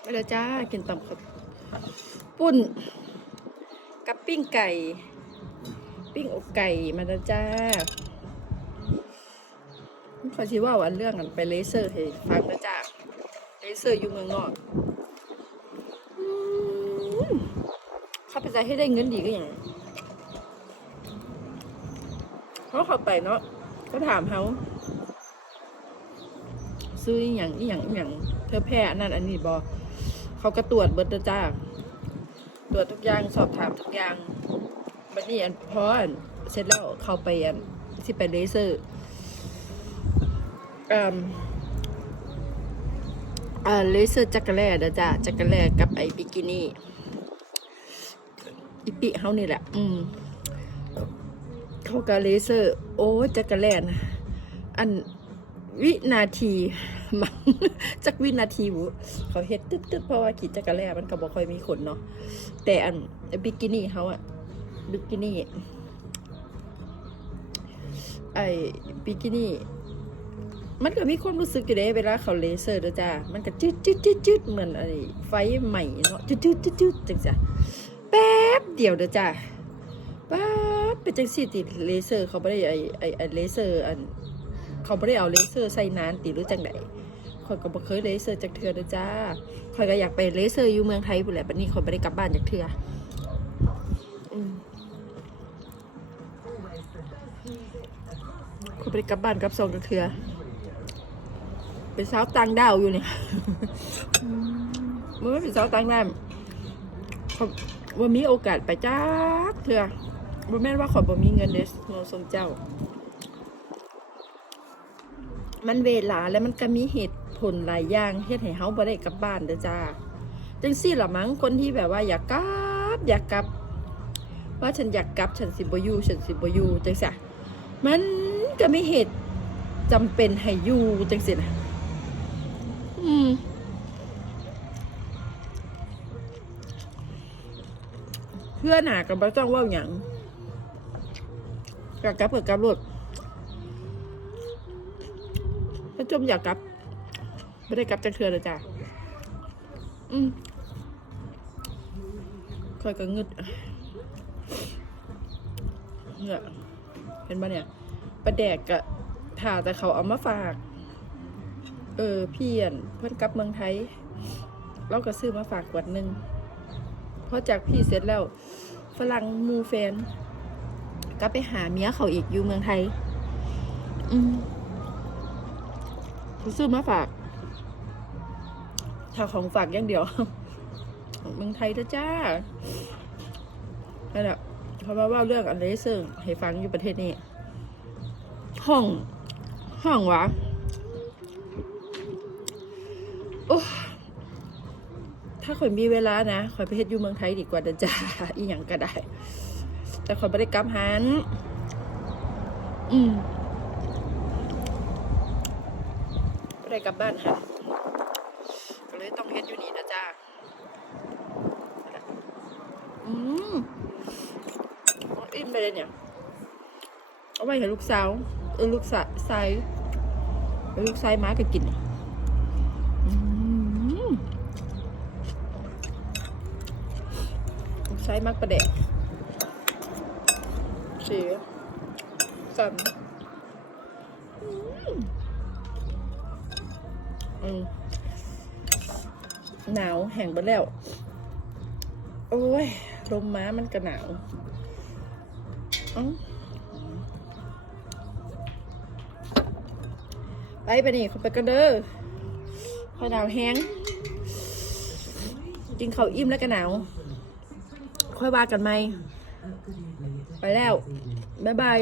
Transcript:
ไปแล้วจ้า กินตำข้าวปุ้น กับปิ้งไก่ ปิ้งอกไก่มาแล้วจ้าขอชี้ว่าวันเรื่องกันไปเลเซอร์ให้ฟังนะจ้าเลเซอร์อยู่เมืองนอกเข้าไปใจให้ได้เงินดีก็อย่างเขาเขาไปเนาะก็ถามเขา ซื้ออหย่างอหย่างอหย่างเธอแพ้อันนั้นอันนี้บอเขาก็ตรวจเบิดเด้อจ้าตรวจทุกอย่างสอบถามทุกอย่างบัดนี้อันพออันเสร็จแล้วเขาไปอันสิไปเลเซอร์อ่าอ่าเลเซอร์จักรแล่เด้อจ้าจักรแล่กับไอ้บิกินี่อีปิเฮานี่แหละ อืมเขากับเลเซอร์ โอ้จักรแล่นะอัน วินาทีมังจักวินาทีบุเขาเฮ็ดตึ๊ดตึ๊ดเพราะว่าขีดจักรแล่มันก็บ่ค่อยมีขนเนาะแต่อันบิกินี่เขาอะบิกินี่ไอ้บิกินี่มันก็มีความรู้สึกอยู่เด้เวลาเขาเลเซอร์ด้อจ้า มันก็จืดจืดจืดจืดเหมือนไอ้ไฟใหม่เนาะจืดจืดจืดจืดจังจ้ะแป๊บเดียวเด้อจ้าแป๊บเป็นจังซี่ติดเลเซอร์เขาบ่ได้ไอ้ไอ้ไอ้เลเซอร์อัน เขาไม่ได้เอาเลเซอร์ใส่นานติหรือจังไดข่อยก็บ่เคยเลเซอร์จากเทือเด้อจ้าข่อยก็อยากไปเลเซอร์อยู่เมืองไทยพุ่นแหละบัดนี้ข่อยบ่ได้กลับบ้านจากเทืออืข่อยบ่ได้กลับบ้านกลับซองจากเทือเป็นสาวต่างดาวอยู่เนี่ยมันไม่เป็นสาวต่างดาวข่อยว่ามีโอกาสไปจ้าเทือบ่แม่นว่าขอยบ่มีเงินเด้อสมเจ้า มันเวลาแล้วมันก็มีเหตุผลหลายอย่างเฮ็ดให้เฮาบ่ได้กลับบ้านเด้อจ้าจังซี่ล่ะมั้งคนที่แบบว่าอยากกลับอยากกลับ ว่าฉันอยากกลับฉันสิบ่อยู่ฉันสิบ่อยู่จังซี่มันก็มีเหตุจำเป็นให้อยู่จังซี่นะอืมเพื่อนหนาก็บ่ต้องเว้าหยังอยากกลับก็กลับรถ ถ้จมอยากกลับไม่ได้กลับจากเทือเลยจ้ะอืมคอยก็งึดเนี่ยเห็นปะเนี่ยประแดกกะถ่าแต่เขาเอามาฝาก เออพี่อ่นเพื่อนกลับเมืองไทยเราก็ซื้อมาฝากขวดหนึ่งพอจากพี่เสร็จแล้ว ฝรั่งมูแฟน ก็ไปหาเมียเขาอีกอยู่เมืองไทย อืม ซื้อมาฝากถ้าของฝากอย่างเดียว ของเมืองไทยนะจ้านั่นแหละเขามาว่าเรื่องอันเลเซอร์ให้ฟังอยู่ประเทศนี้ ห้อง ห้องวะโอ้ถ้าข่อยมีเวลานะข่อยไปเฮ็ดอยู่เมืองไทยดีกว่าเดินจ้าอีหยังก็ได้ แต่ข่อยไม่ได้กลับหัน อืม ไม่ได้กลับบ้านค่ะก็เลยต้องเฮ็ดอยู่นี่นะจ้าอืมเอาอิ่มไปเลยเนี่ย เอาไว้ให้ลูกสาวเออลูกสาวไซเออลูกไซม้าก็กินอืมลูกไซมักประเดะเสียสั่น อืมหนาวแห้งไปแล้ว โอ้ยลมม้ามันก็หนาวอือไปไปนี่คุณไปกันเด้อพอหนาวแห้งกินข้าวอิ่มแล้วก็หนาว ค่อยว่ากันไหม ไปแล้ว บ๊ายบาย